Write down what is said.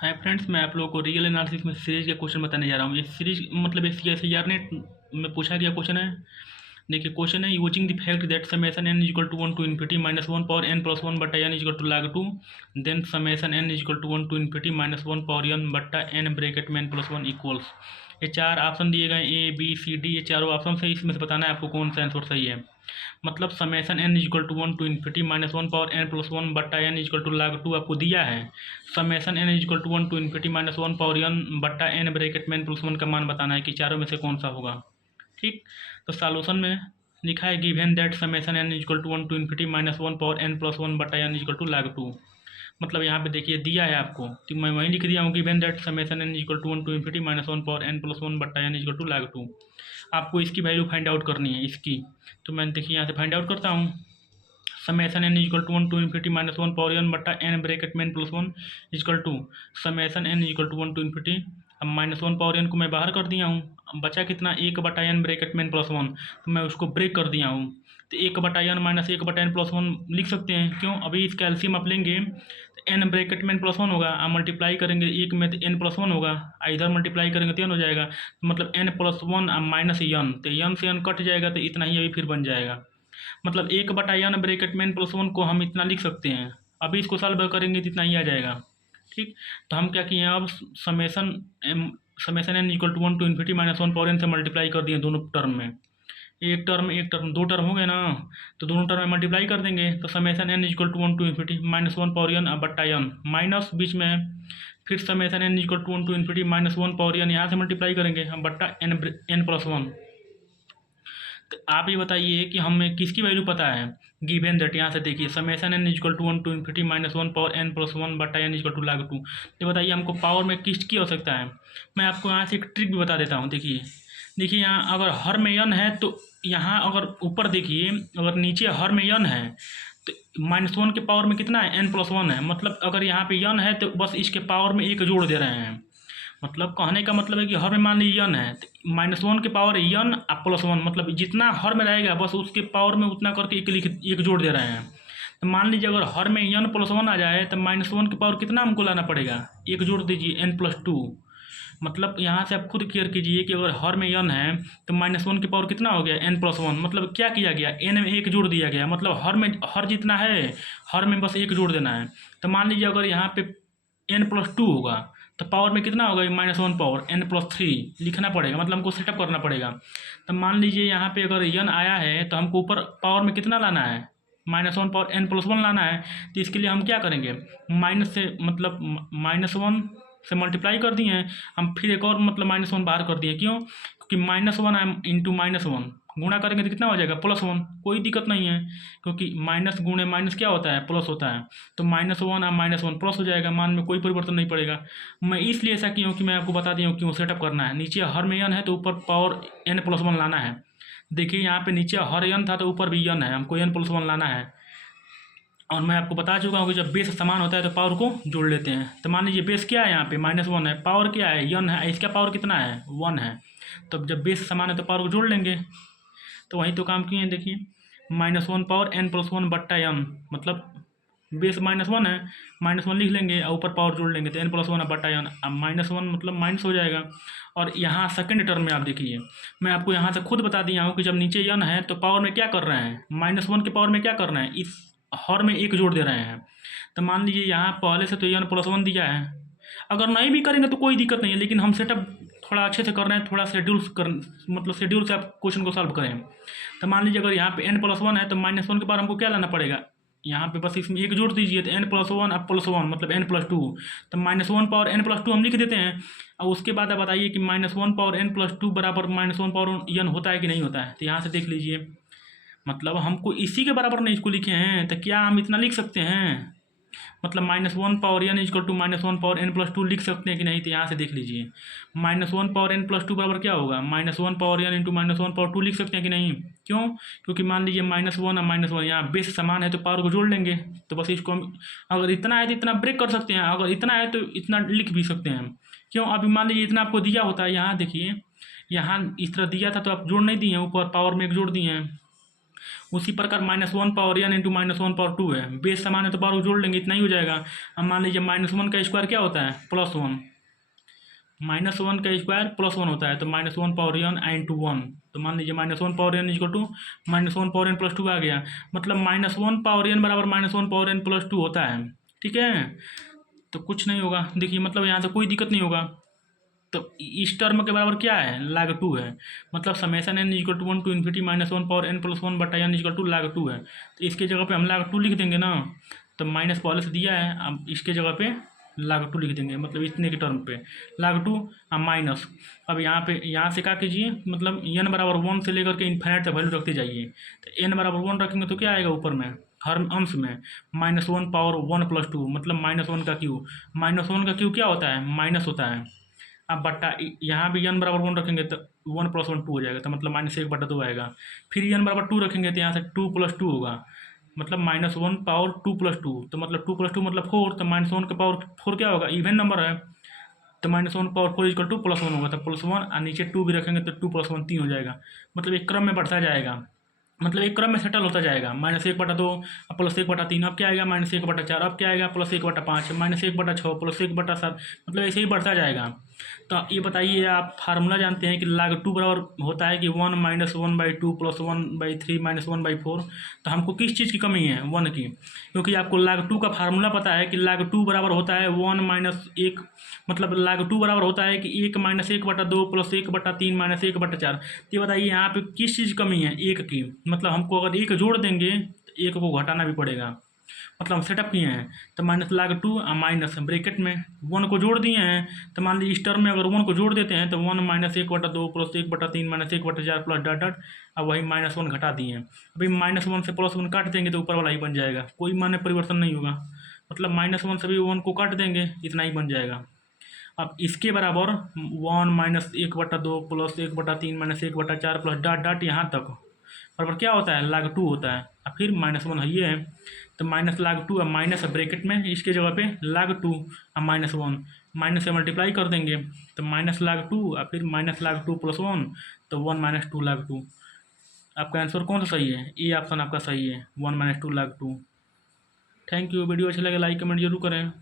Hi friends, मैं आप लोगों को रियल एनालिसिस में सीरीज के क्वेश्चन बताने जा रहा हूँ। ये सीरीज मतलब एस आर नेट में पूछा गया क्वेश्चन है। देखिए क्वेश्चन है, using the fact that summation n equal to 1 to infinity minus 1 power n plus 1 बटा n equal to log 2, then summation n equal to 1 to infinity minus 1 power n बटा n bracket में n plus 1 equals. ये चार option दिए गए A B C D, ये चारों option से इसमें से बताना है आपको कौन सा आंसर सही है। मतलब summation n equal to 1 to infinity minus 1 power n plus 1 बटा एन इक्वल टू log 2 आपको दिया है। Summation n equal to 1 to infinity minus 1 power n बटा एन ब्रैकेट में एन प्लस 1 का मान बताना है कि चारों में से कौन सा होगा। ठीक, तो सॉल्यूशन में लिखा है given that summation n equal to 1 to infinity minus 1 power n plus 1 बटा एन इक्वल टू log 2। मतलब यहाँ पे देखिए दिया है आपको, तो मैं वहीं लिख दिया हूँ given that summation n equal to 1 to infinity minus 1 power n plus 1 बटा एन इक्वल टू log 2। आपको इसकी वैल्यू फाइंड आउट करनी है इसकी, तो मैं देखिए यहाँ से फाइंड आउट करता हूँ। Summation n equal to 1 to infinity minus 1 power n बटा एन ब्रैकेट में n plus 1 equal to summation n equal to 1 to infinity. अब माइनस 1 पावर एन को मैं बाहर कर दिया हूँ। अब बचा कितना, 1 बटा एन ब्रैकेट में एन प्लस 1, तो मैं उसको ब्रेक कर दिया हूँ। तो 1 बटा एन माइनस 1 बटा एन प्लस 1 लिख सकते हैं। क्यों, अभी इस कैल्शियम आप लेंगे तो एन ब्रैकेट में एन प्लस 1 होगा, आप मल्टीप्लाई करेंगे 1 में तो एन प्लस 1 होगा, इधर मल्टीप्लाई करेंगे तो एन हो जाएगा। तो मतलब एन प्लस 1 माइनस एन, तो एन से एन कट जाएगा तो इतना ही अभी फिर बन जाएगा। मतलब 1 बटा एन ब्रैकेट में एन प्लस 1 को हम इतना लिख सकते हैं। अभी इसको सॉल्व करेंगे तो इतना ही आ जाएगा। ठीक, तो हम क्या किए हैं, अब summation n equal to 1 to infinity minus 1 power n से मल्टीप्लाई कर दिए दोनों टर्म में। एक टर्म दो टर्म हो गए ना, तो दोनों टर्म में मल्टीप्लाई कर देंगे। तो summation n equal to 1 to infinity minus 1 power n बट्टा एन माइनस बीच में है। फिर summation n equal to 1 to infinity minus 1 power n यहाँ से मल्टीप्लाई करेंगे हम बट्टा एन प्लस 1। तो आप ये बताइए कि हमें किसकी वैल्यू पता है। गिवन दैट, यहाँ से देखिए summation n equal to 1 to infinity minus 1 power n plus 1 बटा एन इक्वल टू log 2। ये बताइए हमको पावर में किसकी आवश्यकता है। मैं आपको यहाँ से एक ट्रिक भी बता देता हूँ। देखिए यहाँ अगर हर में n है तो यहाँ अगर ऊपर देखिए, अगर नीचे हर में n है तो माइनस 1 के पावर में कितना है, n प्लस 1 है। मतलब अगर यहाँ पे n है तो बस इसके पावर में 1 जोड़ दे रहे हैं। मतलब कहने का मतलब है कि हर में मान लीजिए n है तो माइनस 1 के पावर n प्लस 1, मतलब जितना हर में रहेगा बस उसके पावर में उतना करके एक जोड़ दे रहे हैं। तो मान लीजिए अगर हर में n प्लस 1 आ जाए तो माइनस 1 के पावर कितना हमको लाना पड़ेगा, एक जोड़ दीजिए n प्लस 2। मतलब यहाँ से आप खुद क्लियर कीजिए कि अगर हर में n है तो माइनस 1 के पावर कितना हो गया, n प्लस 1। मतलब क्या किया गया, n में 1 जोड़ दिया गया। मतलब हर जितना है हर में बस 1 जोड़ देना है। तो मान लीजिए अगर यहाँ पे n प्लस 2 होगा तो पावर में कितना होगा, माइनस 1 पावर n प्लस 3 लिखना पड़ेगा। मतलब हमको सेटअप करना पड़ेगा। तो मान लीजिए यहाँ पे अगर n आया है तो हमको ऊपर पावर में कितना लाना है, माइनस 1 पावर n प्लस 1 लाना है। तो इसके लिए हम क्या करेंगे, माइनस से मतलब माइनस 1 से मल्टीप्लाई कर दिए हैं हम, फिर एक और मतलब माइनस 1 बाहर कर दिए। क्यों, क्योंकि माइनस 1 इंटू माइनस 1 गुणा करेंगे तो कितना हो जाएगा, प्लस 1। कोई दिक्कत नहीं है क्योंकि माइनस गुणे माइनस क्या होता है, प्लस होता है। तो माइनस 1 और माइनस 1 प्लस हो जाएगा, मान में कोई परिवर्तन नहीं पड़ेगा। मैं इसलिए ऐसा किया हूँ कि मैं आपको बता दिया हूँ क्यों सेटअप करना है। नीचे हर में n है तो ऊपर पावर n प्लस 1 लाना है। देखिए यहाँ पे नीचे हर n था तो ऊपर भी n है, हमको n प्लस 1 लाना है। और मैं आपको बता चुका हूँ कि जब बेस समान होता है तो पावर को जोड़ लेते हैं। तो मान लीजिए बेस क्या है, यहाँ पे माइनस 1 है, पावर क्या है, n है, इसका पावर कितना है, 1 है। तो जब बेस समान है तो पावर को जोड़ लेंगे। तो वही तो काम किए हैं। देखिए माइनस 1 पावर n प्लस 1 बट्टा n, मतलब बेस माइनस 1 है, माइनस 1 लिख लेंगे और ऊपर पावर जोड़ लेंगे तो n प्लस 1 बट्टा n। अब माइनस 1 मतलब माइनस हो जाएगा। और यहाँ सेकंड टर्म में आप देखिए, मैं आपको यहाँ से खुद बता दिया हूँ कि जब नीचे n है तो पावर में क्या कर रहे हैं, माइनस 1 के पावर में क्या कर रहे हैं, इस हर में 1 जोड़ दे रहे हैं। तो मान लीजिए यहाँ पहले से तो n प्लस 1 दिया है, अगर नहीं भी करेंगे तो कोई दिक्कत नहीं है, लेकिन हम सेटअप थोड़ा अच्छे से कर रहे हैं, थोड़ा मतलब शेड्यूल से आप क्वेश्चन को सॉल्व करें। तो मान लीजिए अगर यहाँ पे n प्लस 1 है तो माइनस 1 के बाद हमको क्या लाना पड़ेगा, यहाँ पे बस इसमें 1 जोड़ दीजिए तो n प्लस 1 अब प्लस 1 मतलब n प्लस 2। तो माइनस 1 पावर n प्लस 2 हम लिख देते हैं। और उसके बाद आप बताइए कि माइनस 1 पावर n प्लस 2 बराबर माइनस 1 पावर n होता है कि नहीं होता है। तो यहाँ से देख लीजिए, मतलब हमको इसी के बराबर नहीं इसको लिखे हैं तो क्या हम इतना लिख सकते हैं, मतलब minus 1 power n equal to minus 1 power n plus 2 लिख सकते हैं कि नहीं। तो यहाँ से देख लीजिए माइनस 1 पावर n प्लस 2 बराबर क्या होगा, minus 1 power n into minus 1 power 2 लिख सकते हैं कि नहीं। क्यों, क्योंकि मान लीजिए माइनस 1 और माइनस 1 यहाँ बेस समान है तो पावर को जोड़ लेंगे। तो बस इसको हम अगर इतना है तो इतना ब्रेक कर सकते हैं, अगर इतना है तो इतना लिख भी सकते हैं। क्यों, अभी मान लीजिए इतना आपको दिया होता है, यहाँ देखिए यहाँ इस तरह दिया था तो आप जोड़ नहीं दिए, ऊपर पावर में 1 जोड़ दिए हैं। उसी प्रकार -1 पावर n इंटू -1 पावर 2 है, बेस समान है तो बार जोड़ लेंगे, इतना ही हो जाएगा। अब मान लीजिए -1 का स्क्वायर क्या होता है, +1, -1 का स्क्वायर +1 होता है, तो -1 पावर n इंटू 1, तो मान लीजिए -1 power n equal to -1 power n plus 2 आ गया, मतलब -1 पावर n बराबर -1 पावर n प्लस 2 होता है, ठीक है। तो कुछ नहीं होगा, देखिए मतलब यहाँ से कोई दिक्कत नहीं होगा। तो इस टर्म के बराबर क्या है, log 2 है, मतलब summation n equal to 1 to infinity -1 power n plus 1 बटा n इक्वल टू log 2 है। तो इसके जगह पे हम log 2 लिख देंगे ना, तो माइनस पहले से दिया है, अब इसके जगह पे log 2 लिख देंगे, मतलब इतने के टर्म पे log 2 माइनस। अब यहाँ से क्या कीजिए, मतलब n बराबर 1 से लेकर के इन्फाइनाइट तक वैल्यू रखते जाइए। तो n बराबर 1 रखेंगे तो क्या आएगा ऊपर में, हर अंश में -1 पावर 1 प्लस 2, मतलब -1 का क्यू। -1 का क्यू क्या होता है, माइनस होता है। अब बट्टा यहाँ भी n बराबर 1 रखेंगे तो 1 प्लस 1 2 हो जाएगा, तो मतलब -1/2 आएगा। फिर n बराबर 2 रखेंगे तो यहाँ से 2 प्लस 2 होगा, मतलब -1 पावर 2 प्लस 2, तो मतलब 2 प्लस 2 मतलब 4, तो -1 का पावर 4 क्या होगा, इवन नंबर है, तो -1 पावर 4 इक्वल टू +1 होगा, तो +1 और नीचे 2 भी रखेंगे तो 2 + 1 3 हो जाएगा। मतलब एक क्रम में बढ़ता जाएगा, मतलब एक क्रम में सेटल होता जाएगा। -1/2 अब +1/3, अब क्या आएगा -1/4, अब क्या आएगा +1/5, -1/6 +1/7, मतलब ऐसे ही बढ़ता जाएगा। तो ये बताइए, आप फार्मूला जानते हैं कि log 2 बराबर होता है कि 1 - 1/2 + 1/3 - 1/4। तो हमको किस चीज़ की कमी है, 1 की, क्योंकि आपको log 2 का फार्मूला पता है कि log 2 बराबर होता है 1 - 1, मतलब log 2 बराबर होता है कि 1 - 1/2 + 1/3 - 1/4। ये बताइए यहाँ पे किस चीज़ की कमी है, 1 की, मतलब हमको अगर 1 जोड़ देंगे तो 1 को घटाना भी पड़ेगा, मतलब हम सेटअप किए हैं। तो -log 2 माइनस ब्रैकेट में 1 को जोड़ दिए हैं, तो मान लीजिए इस टर्म में अगर 1 को जोड़ देते हैं तो 1 - 1/2 + 1/3 - 1/4 प्लस डॉट डॉट, अब वही -1 घटा दिए हैं। अभी -1 से +1 काट देंगे तो ऊपर वाला ही बन जाएगा, कोई मान्य परिवर्तन नहीं होगा, मतलब -1 से भी 1 को काट देंगे, इतना ही बन जाएगा। अब इसके बराबर 1 - 1/2 + 1/3 - 1/4 प्लस डॉट डॉट यहाँ तक बराबर क्या होता है, log 2 होता है, और फिर -1 है ये है, तो -log 2 अब माइनस ब्रैकेट में इसके जगह पे log 2 अब -1 माइनस से मल्टीप्लाई कर देंगे, तो -log 2 और फिर -log 2 + 1, तो 1 - 2 log 2। आपका आंसर कौन सा सही है, ये ऑप्शन आपका सही है, 1 - 2 log 2। थैंक यू, वीडियो अच्छा लगे लाइक कमेंट जरूर करें।